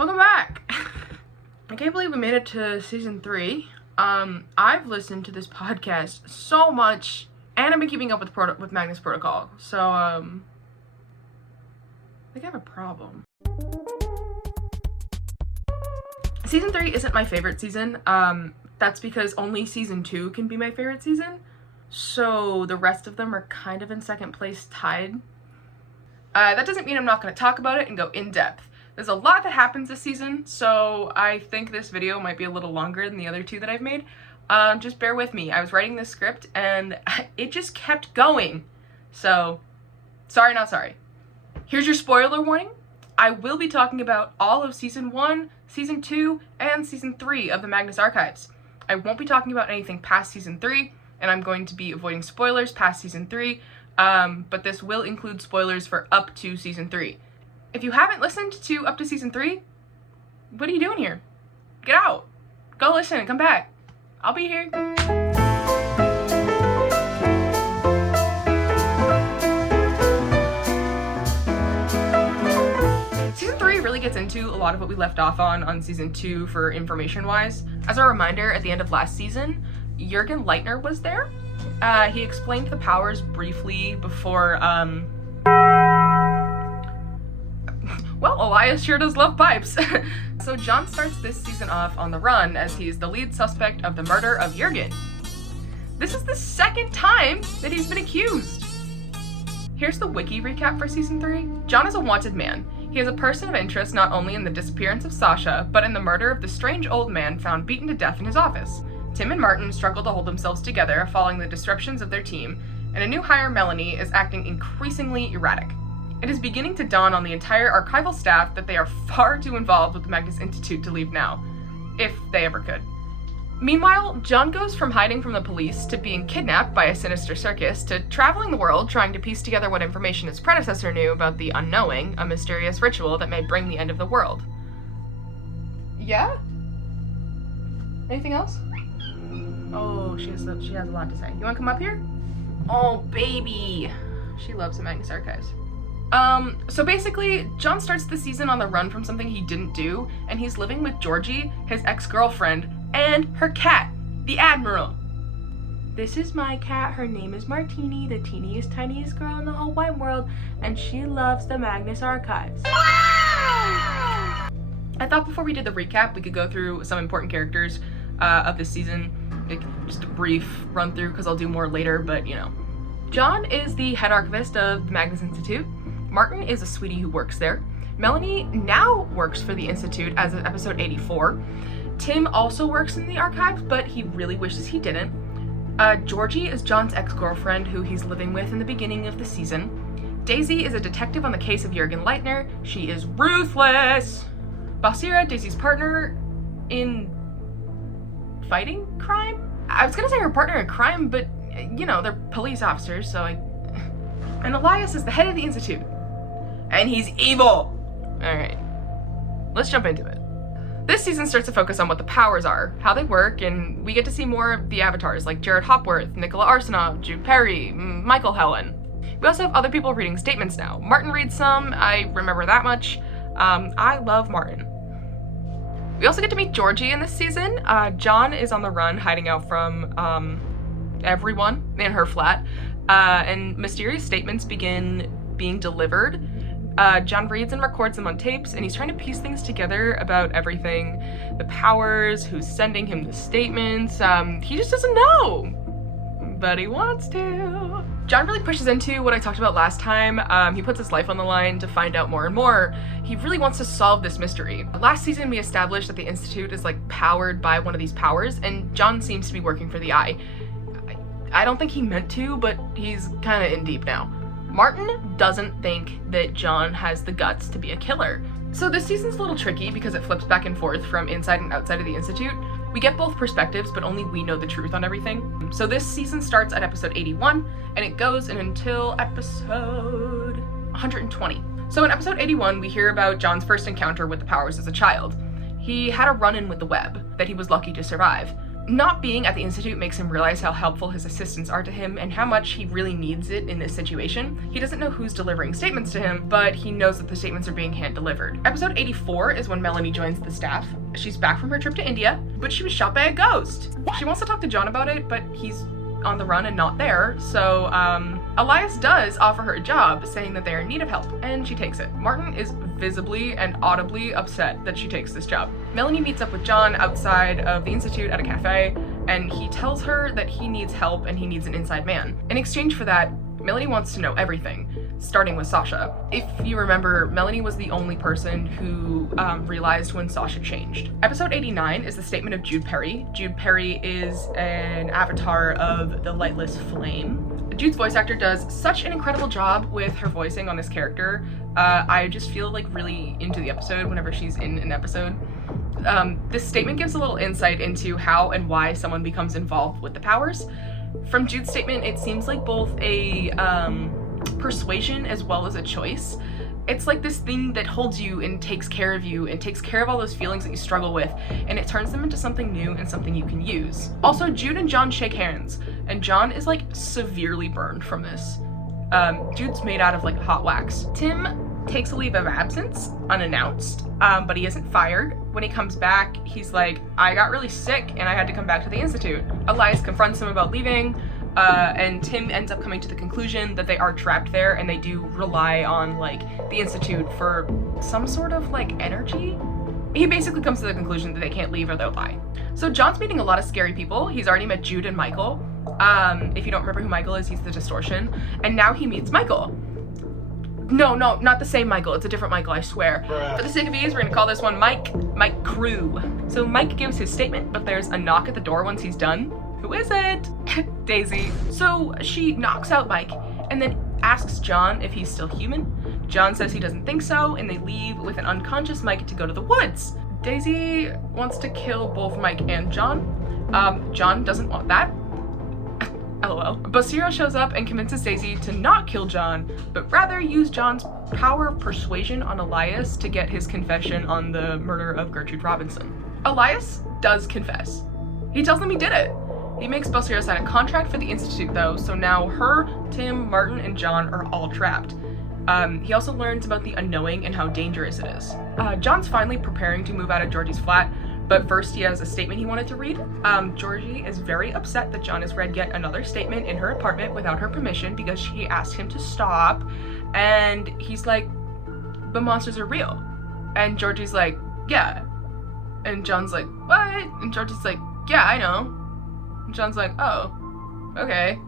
Welcome back! I can't believe we made it to season 3. I've listened to this podcast so much, and I've been keeping up with Magnus Protocol, so, I think I have a problem. Season 3 isn't my favorite season. That's because only season 2 can be my favorite season, so the rest of them are kind of in second place tied. That doesn't mean I'm not going to talk about it and go in depth. There's a lot that happens this season, so I think this video might be a little longer than the other 2 that I've made. Just bear with me. I was writing this script and it just kept going. So, sorry not sorry. Here's your spoiler warning. I will be talking about all of season 1, season 2, and season 3 of the Magnus archives. I won't be talking about anything past season 3, and I'm going to be avoiding spoilers past season 3, but this will include spoilers for up to season 3. If you haven't listened to up to season 3, what are you doing here? Get out. Go listen and come back. I'll be here. Season 3 really gets into a lot of what we left off on season 2 for information-wise. As a reminder, at the end of last season, Jürgen Leitner was there. He explained the powers briefly before, well, Elias sure does love pipes. So John starts this season off on the run as he's the lead suspect of the murder of Jürgen. This is the second time that he's been accused. Here's the Wiki recap for season 3. John is a wanted man. He is a person of interest not only in the disappearance of Sasha, but in the murder of the strange old man found beaten to death in his office. Tim and Martin struggle to hold themselves together following the disruptions of their team, and a new hire, Melanie, is acting increasingly erratic. It is beginning to dawn on the entire archival staff that they are far too involved with the Magnus Institute to leave now, if they ever could. Meanwhile, John goes from hiding from the police to being kidnapped by a sinister circus to traveling the world trying to piece together what information his predecessor knew about the unknowing, a mysterious ritual that may bring the end of the world. Yeah? Anything else? Oh, she has a lot to say. You wanna come up here? Oh, baby! She loves the Magnus archives. So basically, John starts the season on the run from something he didn't do, and he's living with Georgie, his ex-girlfriend, and her cat, the Admiral. This is my cat. Her name is Martini, the teeniest, tiniest girl in the whole wide world, and she loves the Magnus archives. I thought before we did the recap, we could go through some important characters of this season. Like, just a brief run through, because I'll do more later, but you know. John is the head archivist of the Magnus Institute. Martin is a sweetie who works there. Melanie now works for the Institute as of episode 84. Tim also works in the archives, but he really wishes he didn't. Georgie is John's ex-girlfriend who he's living with in the beginning of the season. Daisy is a detective on the case of Jürgen Leitner. She is ruthless! Basira, Daisy's partner in fighting crime? I was gonna say her partner in crime, but you know, they're police officers, so And Elias is the head of the Institute. And he's evil! Alright, let's jump into it. This season starts to focus on what the powers are, how they work, and we get to see more of the avatars like Jared Hopworth, Nicola Arsenov, Jude Perry, Michael Helen. We also have other people reading statements now. Martin reads some, I remember that much. I love Martin. We also get to meet Georgie in this season. John is on the run, hiding out from everyone in her flat, and mysterious statements begin being delivered. John reads and records them on tapes, and he's trying to piece things together about everything. The powers, who's sending him the statements, he just doesn't know, but he wants to. John really pushes into what I talked about last time. He puts his life on the line to find out more and more. He really wants to solve this mystery. Last season, we established that the Institute is like powered by one of these powers, and John seems to be working for the Eye. I don't think he meant to, but he's kind of in deep now. Martin doesn't think that John has the guts to be a killer. So this season's a little tricky because it flips back and forth from inside and outside of the Institute. We get both perspectives, but only we know the truth on everything. So this season starts at episode 81, and it goes until episode 120. So in episode 81, we hear about John's first encounter with the powers as a child. He had a run-in with the web that he was lucky to survive. Not being at the Institute makes him realize how helpful his assistants are to him and how much he really needs it in this situation. He doesn't know who's delivering statements to him, but he knows that the statements are being hand-delivered. Episode 84 is when Melanie joins the staff. She's back from her trip to India, but she was shot by a ghost. She wants to talk to John about it, but he's on the run and not there, so Elias does offer her a job, saying that they're in need of help, and she takes it. Martin is visibly and audibly upset that she takes this job. Melanie meets up with John outside of the Institute at a cafe, and he tells her that he needs help and he needs an inside man. In exchange for that, Melanie wants to know everything, starting with Sasha. If you remember, Melanie was the only person who realized when Sasha changed. Episode 89 is the statement of Jude Perry. Jude Perry is an avatar of the Lightless Flame. Jude's voice actor does such an incredible job with her voicing on this character. I just feel like really into the episode whenever she's in an episode. This statement gives a little insight into how and why someone becomes involved with the powers. From Jude's statement, it seems like both a persuasion as well as a choice. It's like this thing that holds you and takes care of you and takes care of all those feelings that you struggle with, and it turns them into something new and something you can use. Also, Jude and John shake hands, and John is like severely burned from this. Jude's made out of like hot wax. Tim takes a leave of absence unannounced, but he isn't fired. When he comes back, he's like, I got really sick and I had to come back to the Institute. Elias confronts him about leaving, and Tim ends up coming to the conclusion that they are trapped there and they do rely on like the Institute for some sort of like energy. He basically comes to the conclusion that they can't leave or they'll die. So John's meeting a lot of scary people. He's already met Jude and Michael. If you don't remember who Michael is, he's the Distortion. And now he meets Michael. No, not the same Michael. It's a different Michael, I swear. For the sake of ease, we're gonna call this one Mike Crew. So Mike gives his statement, but there's a knock at the door once he's done. Who is it? Daisy. So she knocks out Mike and then asks John if he's still human. John says he doesn't think so, and they leave with an unconscious Mike to go to the woods. Daisy wants to kill both Mike and John. John doesn't want that. LOL. Basira shows up and convinces Daisy to not kill John, but rather use John's power of persuasion on Elias to get his confession on the murder of Gertrude Robinson. Elias does confess. He tells them he did it. He makes Basira sign a contract for the Institute though, so now her, Tim, Martin, and John are all trapped. He also learns about the unknowing and how dangerous it is. John's finally preparing to move out of Georgie's flat, but first he has a statement he wanted to read. Georgie is very upset that John has read yet another statement in her apartment without her permission because she asked him to stop. And he's like, but monsters are real. And Georgie's like, yeah. And John's like, what? And Georgie's like, yeah, I know. And John's like, oh, okay.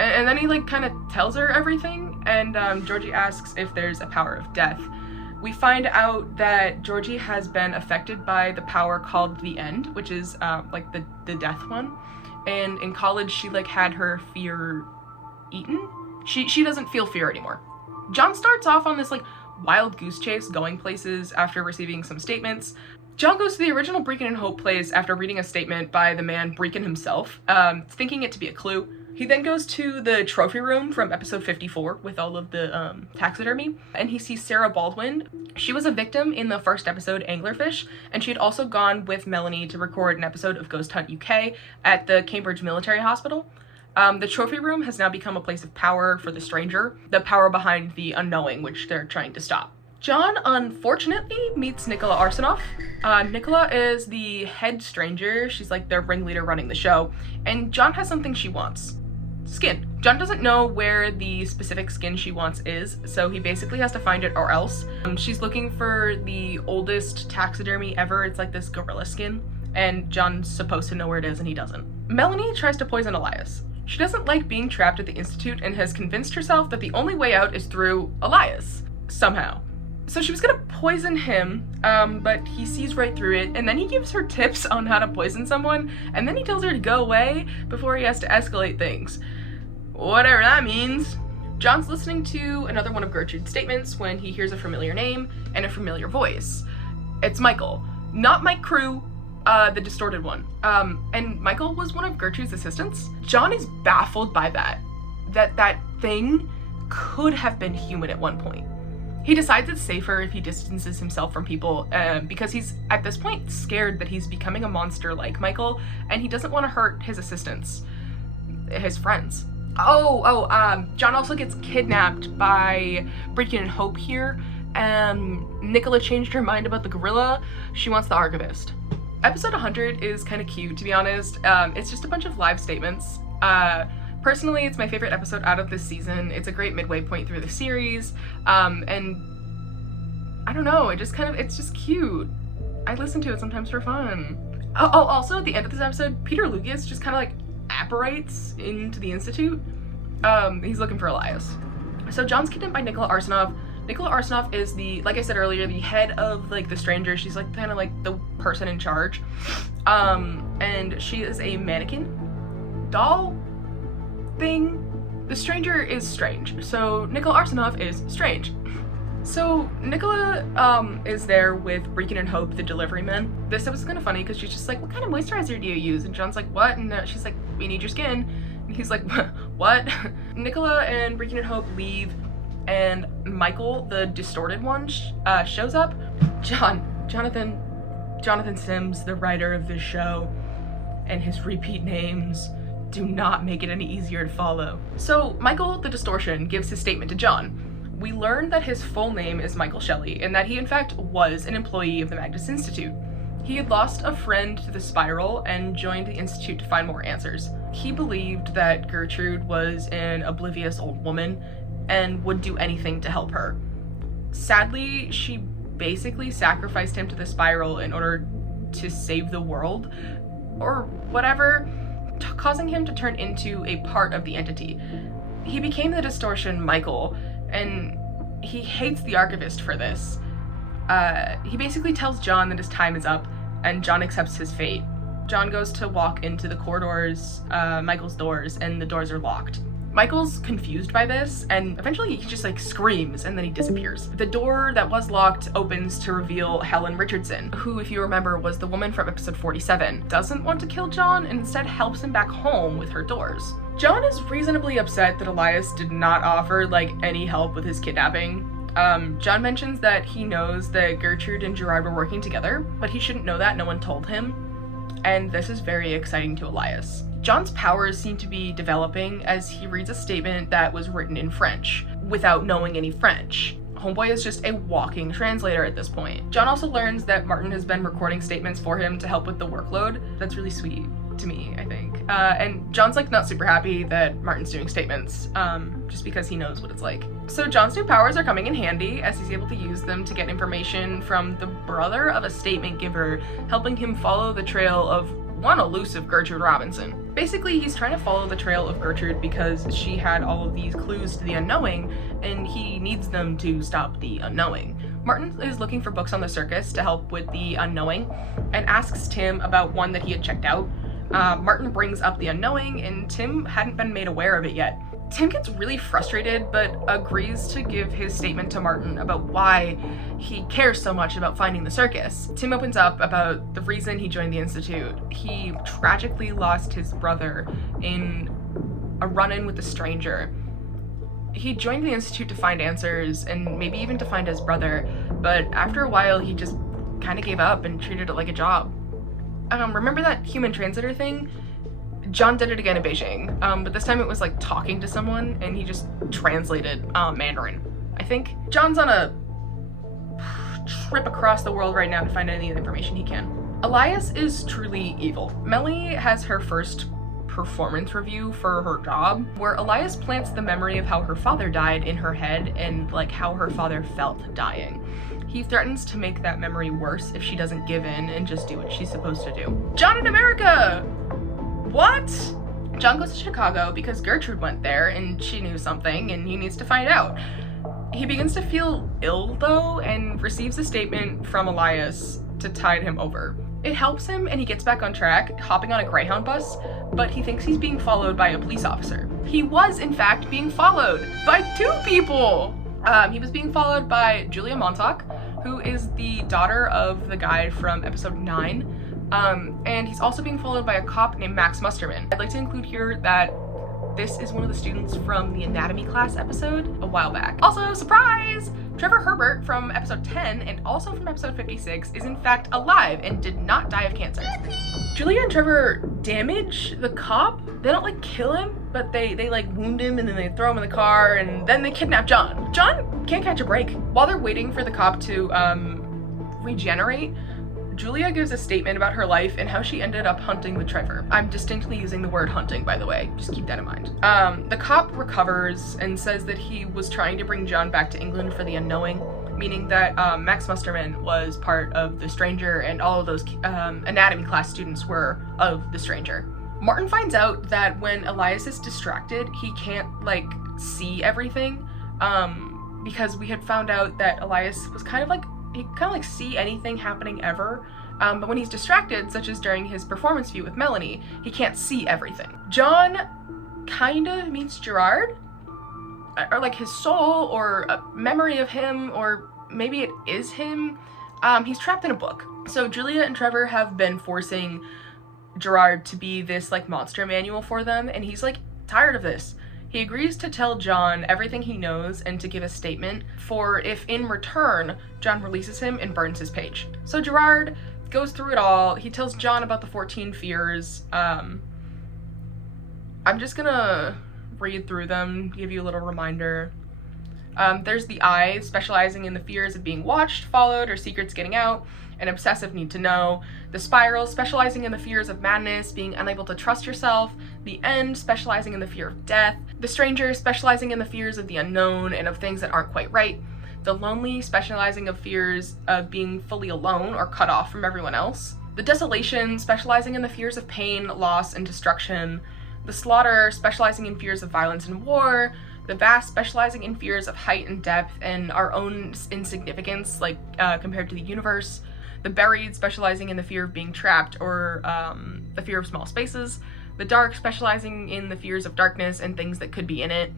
And then he like kind of tells her everything. And Georgie asks if there's a power of death. We find out that Georgie has been affected by the power called the End, which is like the death one. And in college, she like had her fear eaten. She doesn't feel fear anymore. John starts off on this like wild goose chase, going places after receiving some statements. John goes to the original Brecon and Hope place after reading a statement by the man Brecon himself, thinking it to be a clue. He then goes to the trophy room from episode 54 with all of the taxidermy, and he sees Sarah Baldwin. She was a victim in the first episode, Anglerfish, and she had also gone with Melanie to record an episode of Ghost Hunt UK at the Cambridge Military Hospital. The trophy room has now become a place of power for the stranger, the power behind the unknowing, which they're trying to stop. John, unfortunately, meets Nicola Arsenoff. Nicola is the head stranger. She's like their ringleader running the show, and John has something she wants. Skin. John doesn't know where the specific skin she wants is, so he basically has to find it or else. She's looking for the oldest taxidermy ever. It's like this gorilla skin, and John's supposed to know where it is and he doesn't. Melanie tries to poison Elias. She doesn't like being trapped at the Institute and has convinced herself that the only way out is through Elias, somehow. So she was gonna poison him, but he sees right through it, and then he gives her tips on how to poison someone, and then he tells her to go away before he has to escalate things. Whatever that means. John's listening to another one of Gertrude's statements when he hears a familiar name and a familiar voice. It's Michael, not Mike Crew, the distorted one. And Michael was one of Gertrude's assistants. John is baffled by that thing could have been human at one point. He decides it's safer if he distances himself from people because he's, at this point, scared that he's becoming a monster like Michael, and he doesn't want to hurt his assistants, his friends. John also gets kidnapped by Breaking and Hope here, and Nicola changed her mind about the gorilla. She wants the archivist. Episode 100 is kind of cute, to be honest. It's just a bunch of live statements. Personally, it's my favorite episode out of this season. It's a great midway point through the series, and I don't know, it's just cute. I listen to it sometimes for fun. Also, at the end of this episode, Peter Lugius just kind of like apparates into the Institute. He's looking for Elias. So John's kidnapped by Nicola Arsenov. Nicola Arsenov is like I said earlier, the head of like the Stranger. She's like kind of like the person in charge. And she is a mannequin doll thing. The Stranger is strange, so Nicola Arsenov is strange. So Nicola is there with Breaking and Hope, the delivery men. This episode's kind of funny because she's just like, what kind of moisturizer do you use? And John's like, what? And she's like, we need your skin. And he's like, what? Nicola and Breaking and Hope leave, and Michael, the distorted one, shows up. Jonathan Sims, the writer of this show, and his repeat names do not make it any easier to follow. So Michael, the distortion, gives his statement to John. We learn that his full name is Michael Shelley, and that he in fact was an employee of the Magnus Institute. He had lost a friend to the spiral and joined the Institute to find more answers. He believed that Gertrude was an oblivious old woman and would do anything to help her. Sadly, she basically sacrificed him to the spiral in order to save the world, or whatever, causing him to turn into a part of the entity. He became the distortion Michael, and he hates the archivist for this. He basically tells John that his time is up, and John accepts his fate. John goes to walk into the corridors, Michael's doors, and the doors are locked. Michael's confused by this, and eventually he just like screams, and then he disappears. The door that was locked opens to reveal Helen Richardson, who, if you remember, was the woman from episode 47. Doesn't want to kill John, and instead helps him back home with her doors. John is reasonably upset that Elias did not offer like any help with his kidnapping. John mentions that he knows that Gertrude and Gerard were working together, but he shouldn't know that, no one told him. And this is very exciting to Elias. John's powers seem to be developing as he reads a statement that was written in French, without knowing any French. Homeboy is just a walking translator at this point. John also learns that Martin has been recording statements for him to help with the workload. That's really sweet to me, I think. And John's like not super happy that Martin's doing statements, just because he knows what it's like. So John's new powers are coming in handy as he's able to use them to get information from the brother of a statement giver, helping him follow the trail of one elusive Gertrude Robinson. Basically, he's trying to follow the trail of Gertrude because she had all of these clues to the unknowing, and he needs them to stop the unknowing. Martin is looking for books on the circus to help with the unknowing, and asks Tim about one that he had checked out. Martin brings up the unknowing, and Tim hadn't been made aware of it yet. Tim gets really frustrated, but agrees to give his statement to Martin about why he cares so much about finding the circus. Tim opens up about the reason he joined the Institute. He tragically lost his brother in a run-in with a stranger. He joined the Institute to find answers, and maybe even to find his brother, but after a while he just kind of gave up and treated it like a job. Remember that human translator thing? John did it again in Beijing, but this time it was like talking to someone, and he just translated Mandarin, I think. John's on a trip across the world right now to find any of the information he can. Elias is truly evil. Melly has her first performance review for her job, where Elias plants the memory of how her father died in her head and like how her father felt dying. He threatens to make that memory worse if she doesn't give in and just do what she's supposed to do. John in America! What? John goes to Chicago because Gertrude went there and she knew something and he needs to find out. He begins to feel ill though and receives a statement from Elias to tide him over. It helps him and he gets back on track, hopping on a Greyhound bus, but he thinks he's being followed by a police officer. He was in fact being followed by two people! He was being followed by Julia Montauk, who is the daughter of the guy from episode 9. And he's also being followed by a cop named Max Musterman. I'd like to include here that This is one of the students from the anatomy class episode a while back. Also, surprise! Trevor Herbert from episode 10 and also from episode 56 is in fact alive and did not die of cancer. Julia and Trevor damage the cop. They don't like kill him, but they like wound him and then they throw him in the car and then they kidnap John. John can't catch a break. While they're waiting for the cop to regenerate, Julia gives a statement about her life and how she ended up hunting with Trevor. I'm distinctly using the word hunting, by the way. Just keep that in mind. The cop recovers and says that he was trying to bring John back to England for the unknowing, meaning that Max Musterman was part of the Stranger and all of those anatomy class students were of the Stranger. Martin finds out that when Elias is distracted, he can't like see everything because we had found out that Elias was he kind of like see anything happening ever, but when he's distracted, such as during his performance view with Melanie, he can't see everything. John kind of meets Gerard, or like his soul, or a memory of him, or maybe it is him. He's trapped in a book. So Julia and Trevor have been forcing Gerard to be this like monster manual for them, and he's like tired of this. He agrees to tell John everything he knows and to give a statement for if in return John releases him and burns his page. So Gerard goes through it all. He tells John about the 14 fears. I'm just gonna read through them, give you a little reminder. There's the Eye, specializing in the fears of being watched, followed, or secrets getting out, an obsessive need to know. The Spiral, specializing in the fears of madness, being unable to trust yourself. The End, specializing in the fear of death. The Stranger, specializing in the fears of the unknown and of things that aren't quite right. The Lonely, specializing of fears of being fully alone or cut off from everyone else. The Desolation, specializing in the fears of pain, loss, and destruction. The Slaughter, specializing in fears of violence and war. The Vast, specializing in fears of height and depth and our own insignificance, like compared to the universe. The Buried, specializing in the fear of being trapped or the fear of small spaces. The Dark, specializing in the fears of darkness and things that could be in it.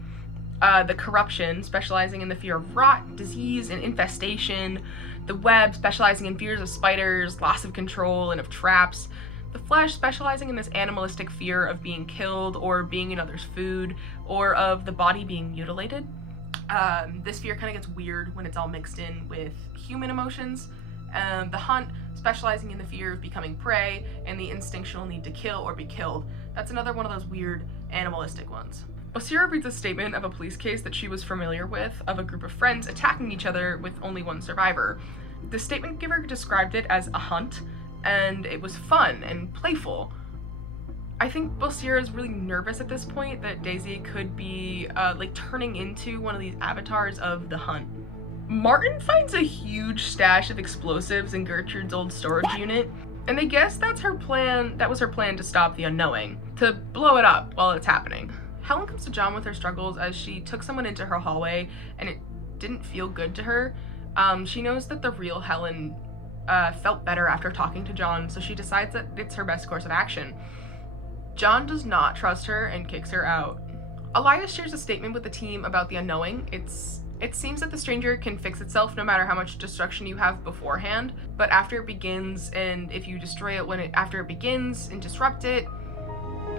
The Corruption, specializing in the fear of rot, disease, and infestation. The Web, specializing in fears of spiders, loss of control, and of traps. The Flesh, specializing in this animalistic fear of being killed or being another's food, or of the body being mutilated. This fear kind of gets weird when it's all mixed in with human emotions. The Hunt, specializing in the fear of becoming prey and the instinctual need to kill or be killed. That's another one of those weird animalistic ones. Osira reads a statement of a police case that she was familiar with of a group of friends attacking each other with only one survivor. The statement giver described it as a hunt, and it was fun and playful. I think Osira is really nervous at this point that Daisy could be like turning into one of these avatars of the Hunt. Martin finds a huge stash of explosives in Gertrude's old storage unit, and they guess that's her plan. That was her plan to stop the unknowing, to blow it up while it's happening. Helen comes to John with her struggles as she took someone into her hallway and it didn't feel good to her. She knows that the real Helen felt better after talking to John, so she decides that it's her best course of action. John does not trust her and kicks her out. Elias shares a statement with the team about the unknowing. It seems that the Stranger can fix itself no matter how much destruction you have beforehand, but after it begins, and if you destroy it after it begins and disrupt it,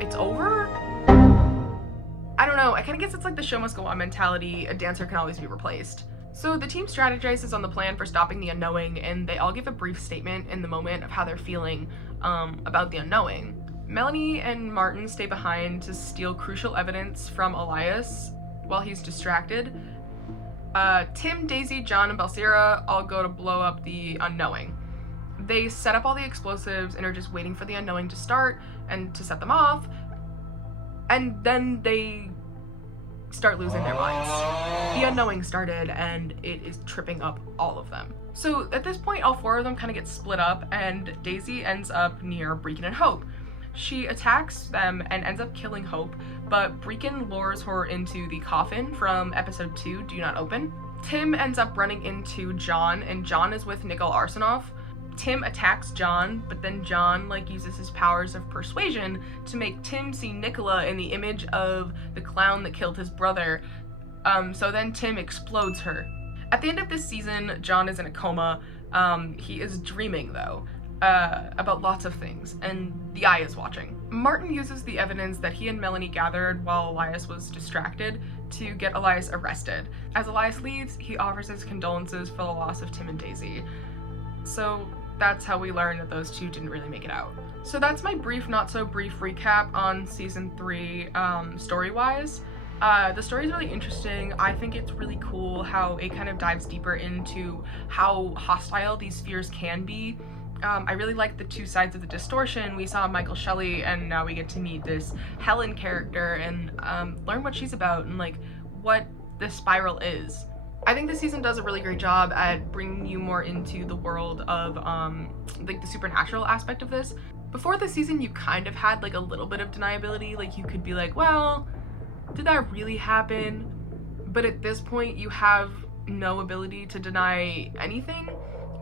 it's over? I don't know, I kind of guess it's like the show must go on mentality, a dancer can always be replaced. So the team strategizes on the plan for stopping the unknowing, and they all give a brief statement in the moment of how they're feeling about the unknowing. Melanie and Martin stay behind to steal crucial evidence from Elias while he's distracted. Tim, Daisy, John, and Balsira all go to blow up the unknowing. They set up all the explosives and are just waiting for the unknowing to start and to set them off, and then they start losing their minds. The unknowing started and it is tripping up all of them. So at this point, all four of them kind of get split up, and Daisy ends up near Breakin and Hope. She attacks them and ends up killing Hope, but Breakin lures her into the coffin from episode 2, Do Not Open. Tim ends up running into John, and John is with Nikol Arsenov. Tim attacks John, but then John uses his powers of persuasion to make Tim see Nicola in the image of the clown that killed his brother. So then Tim explodes her. At the end of this season, John is in a coma. He is dreaming though. about lots of things, and the Eye is watching. Martin uses the evidence that he and Melanie gathered while Elias was distracted to get Elias arrested. As Elias leaves, he offers his condolences for the loss of Tim and Daisy. So that's how we learn that those two didn't really make it out. So that's my brief, not so brief recap on season 3 story-wise. The story is really interesting. I think it's really cool how it kind of dives deeper into how hostile these fears can be. I really like the two sides of the distortion. We saw Michael Shelley, and now we get to meet this Helen character and learn what she's about and like what the spiral is. I think this season does a really great job at bringing you more into the world of like the supernatural aspect of this. Before the season, you kind of had like a little bit of deniability. Like you could be like, well, did that really happen? But at this point, you have no ability to deny anything.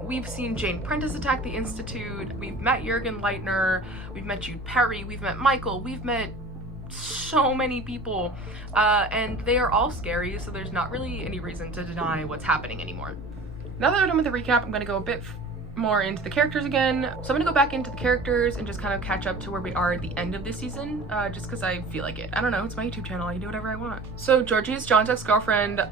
We've seen Jane Prentice attack the Institute, we've met Jürgen Leitner, we've met Jude Perry, we've met Michael, we've met so many people, and they are all scary, so there's not really any reason to deny what's happening anymore. Now that I'm done with the recap, I'm going to go a bit more into the characters again. So I'm going to go back into the characters and just kind of catch up to where we are at the end of this season, just because I feel like it. I don't know, it's my YouTube channel, I can do whatever I want. So Georgie is John's ex-girlfriend,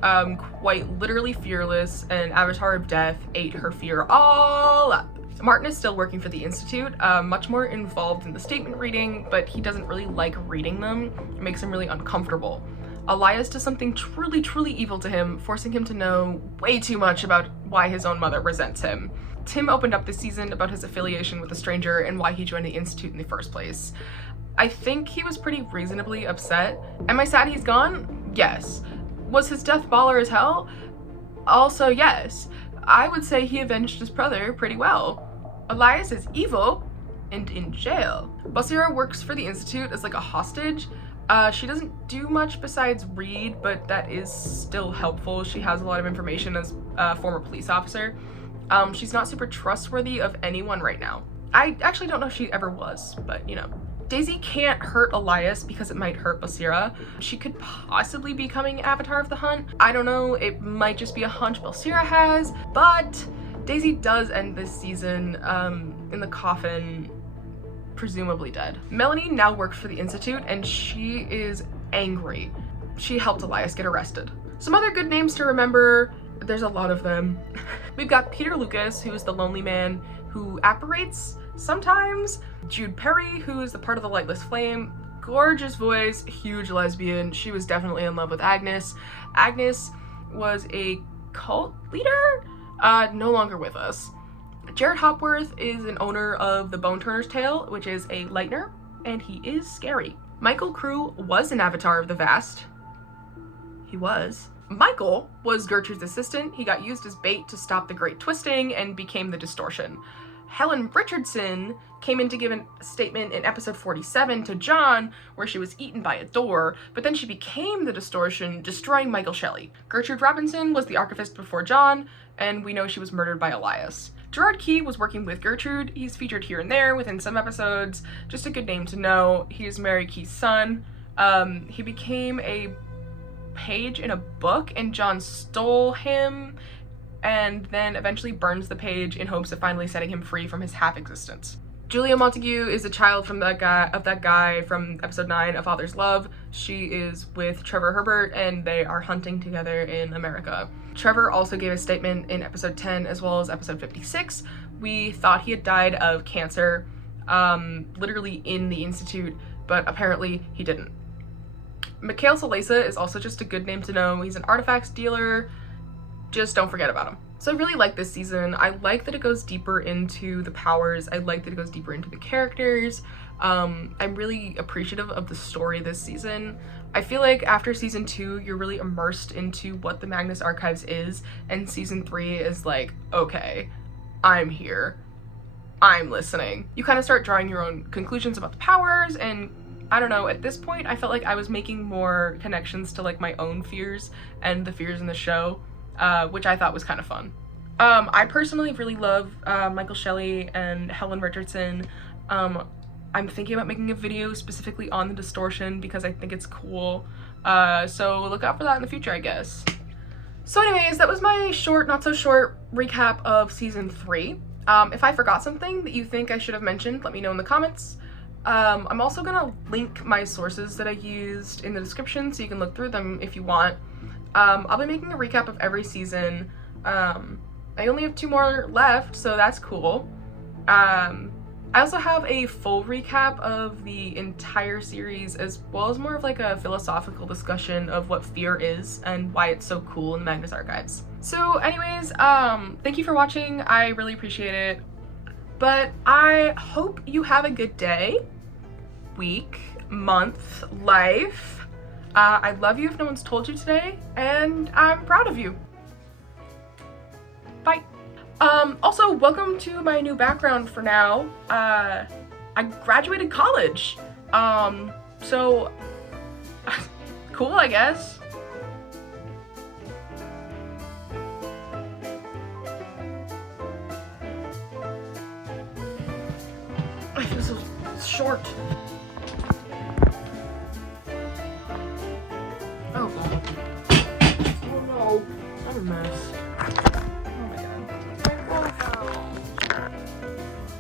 quite literally fearless, and Avatar of Death ate her fear all up. Martin is still working for the Institute, much more involved in the statement reading, but he doesn't really like reading them. It makes him really uncomfortable. Elias does something truly, truly evil to him, forcing him to know way too much about why his own mother resents him. Tim opened up this season about his affiliation with a stranger and why he joined the Institute in the first place. I think he was pretty reasonably upset. Am I sad he's gone? Yes. Was his death baller as hell? Also yes. I would say he avenged his brother pretty well. Elias is evil and in jail. Basira works for the Institute as like a hostage. She doesn't do much besides read, but that is still helpful. She has a lot of information as a former police officer. She's not super trustworthy of anyone right now. I actually don't know if she ever was, but you know. Daisy can't hurt Elias because it might hurt Basira. She could possibly be becoming Avatar of the Hunt. I don't know, it might just be a hunch Basira has, but Daisy does end this season in the coffin, presumably dead. Melanie now works for the Institute and she is angry. She helped Elias get arrested. Some other good names to remember, there's a lot of them. We've got Peter Lucas, who is the lonely man who apparates sometimes. Jude Perry, who is the part of the Lightless Flame. Gorgeous voice, huge lesbian. She was definitely in love with Agnes. Agnes was a cult leader, no longer with us. Jared Hopworth is an owner of the Bone Turner's Tale, which is a Lightner, and he is scary. Michael Crew was an Avatar of the Vast. He was. Michael was Gertrude's assistant. He got used as bait to stop the Great Twisting and became the Distortion. Helen Richardson came in to give a statement in episode 47 to John where she was eaten by a door, but then she became the Distortion, destroying Michael Shelley. Gertrude Robinson was the archivist before John, and we know she was murdered by Elias. Gerard Key was working with Gertrude. He's featured here and there within some episodes. Just a good name to know. He is Mary Key's son. He became a page in a book and John stole him and then eventually burns the page in hopes of finally setting him free from his half-existence. Julia Montague is a child from that guy from episode 9 of Father's Love. She is with Trevor Herbert and they are hunting together in America. Trevor also gave a statement in episode 10 as well as episode 56. We thought he had died of cancer, literally in the Institute, but apparently he didn't. Mikhail Salesa is also just a good name to know. He's an artifacts dealer. Just don't forget about him. So I really like this season. I like that it goes deeper into the powers. I like that it goes deeper into the characters. I'm really appreciative of the story this season. I feel like after season 2, you're really immersed into what the Magnus Archives is, and season 3 is like, okay, I'm here. I'm listening. You kind of start drawing your own conclusions about the powers, and I don't know, at this point I felt like I was making more connections to like my own fears and the fears in the show, which I thought was kind of fun. I personally really love Michael Shelley and Helen Richardson. I'm thinking about making a video specifically on the distortion because I think it's cool. So look out for that in the future, I guess. So anyways, that was my short, not so short recap of season 3. If I forgot something that you think I should have mentioned, let me know in the comments. I'm also gonna link my sources that I used in the description so you can look through them if you want. I'll be making a recap of every season. I only have 2 more left, so that's cool. I also have a full recap of the entire series, as well as more of like a philosophical discussion of what fear is and why it's so cool in the Magnus archives. So anyways, thank you for watching. I really appreciate it. But I hope you have a good day, week, month, life. I love you if no one's told you today, and I'm proud of you. Bye. Also, welcome to my new background for now. I graduated college. So, cool, I guess. I feel so short. Oh, God. Oh, no. I'm a mess.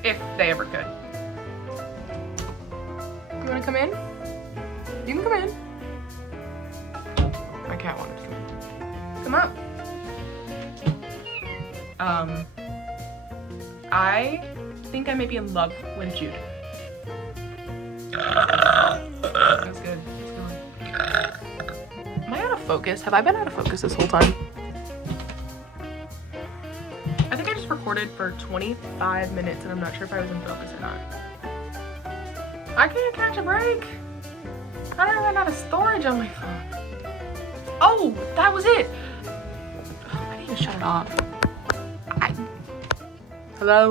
If they ever could. You wanna come in? You can come in. My cat wanted to come in. Come up. I think I may be in love with Jude. That's good. That's good. Am I out of focus? Have I been out of focus this whole time? I think I just recorded for 25 minutes and I'm not sure if I was in focus or not. I can't catch a break. I don't run out of storage on my phone. Oh, that was it. I need to shut it off. Hello?